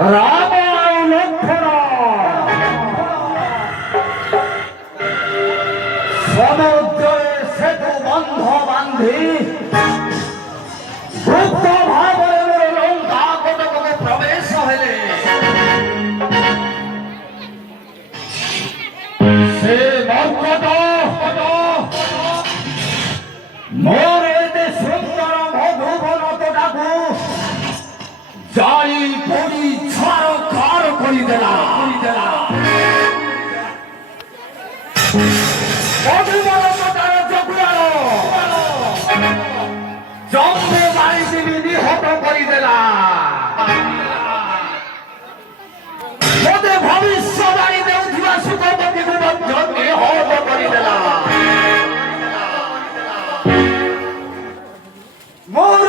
রাম লক্ষ্মণ সমুদ্রে সেতু বন্ধ বান্ধি গুপ্ত ভাবে লঙ্কা কটকে প্রবেশ হলে সে মর্কট মোর এতে সুন্দর মধুবনত ডাকু যাই পরি ছাড় খার করি দেলা মধুবনতার জগুয়ালো জম্বে বাড়ি দিবি নিহত করি দেলা মতে ভবিষ্যবাণীতে উঠিবা সুখপতি বিবদ্ধ নিহত করি দেলা মোর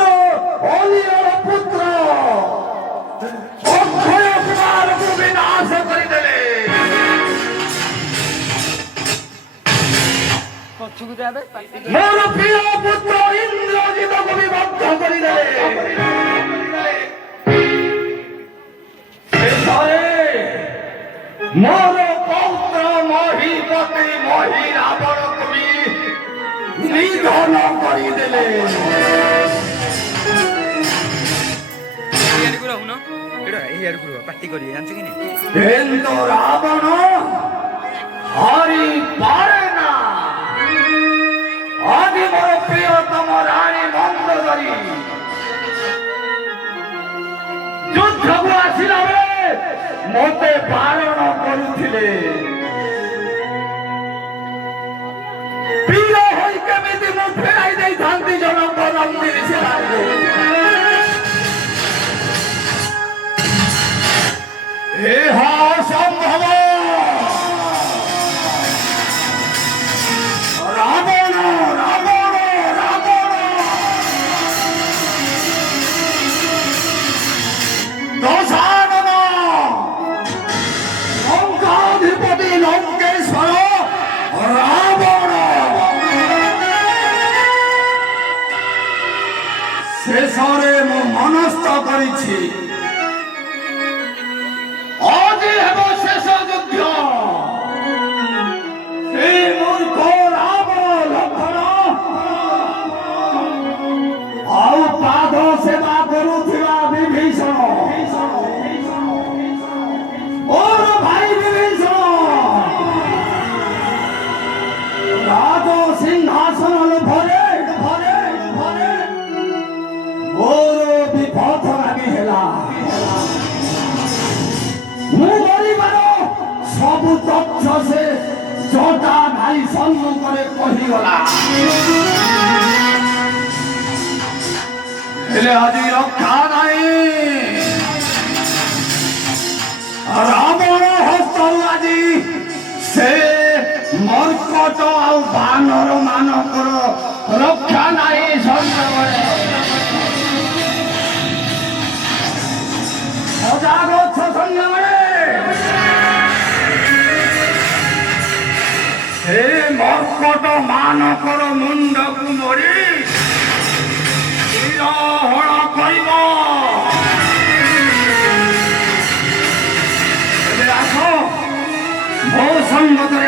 অলিয়র পুত্র অক্ষয় কুমার বিনাশ করি দেলে মোর প্রিয় পুত্র ইন্দ্রজিৎ বিবদ্ধ করি দেলে মোর পৌত্র মহিপতি মহিরাবণ কবি নিধন করি দেলে রাবণ হরি পারে না আদি মোর প্রিয়তম রানী মন্দোদরী যুদ্ধକୁ ଆସିଲା ବେଳେ ମୋତେ ବାରଣ କରୁଥିଲେ ବୀର ହୋଇ କେମିତି ମୁଁ ଫେରାଇ ଦେଇଥାନ୍ତି ଜଣଙ୍କ ନନ୍ଦିନୀ ସେନାକୁ ଏହା ଅସମ୍ଭବ ରାବଣ ରାବଣ ରାବଣ ଦଶାନନ ଲଙ୍କାଧିପତି ଲଙ୍କେଶ୍ୱର ରାବଣ ଶେଷରେ ମୁଁ ମନସ୍ଥ କରିଛି ଆଜି ହେବ ଶେଷ ଯୁଦ୍ଧ ସେ ମୂର୍ଖ ରାବଣ ଲକ୍ଷ୍ମଣ ଆଉ ପାଦ ସେବା କରୁଥିବା ବିଭୀଷଣ ମୋର ଭାଇ ବିଭୀଷଣ ରାଜ ସିଂହାସନ ଲୋଭରେ ମୋର ବିପଥ ଲାଗି ହେଲା ମୁଁ ମରିବାର ସବୁ ତଥ୍ୟ ସେ ଜଟା ଭାଇ ସମ୍ମୁଖରେ କହିଗଲା ହେଲେ ଆଜି ରକ୍ଷା ନାହିଁ ରାବଣ ହସ୍ତରୁ ଆଜି ସେ ମର୍କଟ ଆଉ ବାନର ମାନଙ୍କର ରକ୍ଷା ନାହିଁ ସନ୍ଦେହରେ ସଜାଗ ଅଛ ସନ୍ଦେହରେ ସେ ମର୍କଟ ମାନଙ୍କର ମୁଣ୍ଡକୁ ମରି ହଳ କରିବ ଏବେ ଆସ ମୋ ସଙ୍ଗତରେ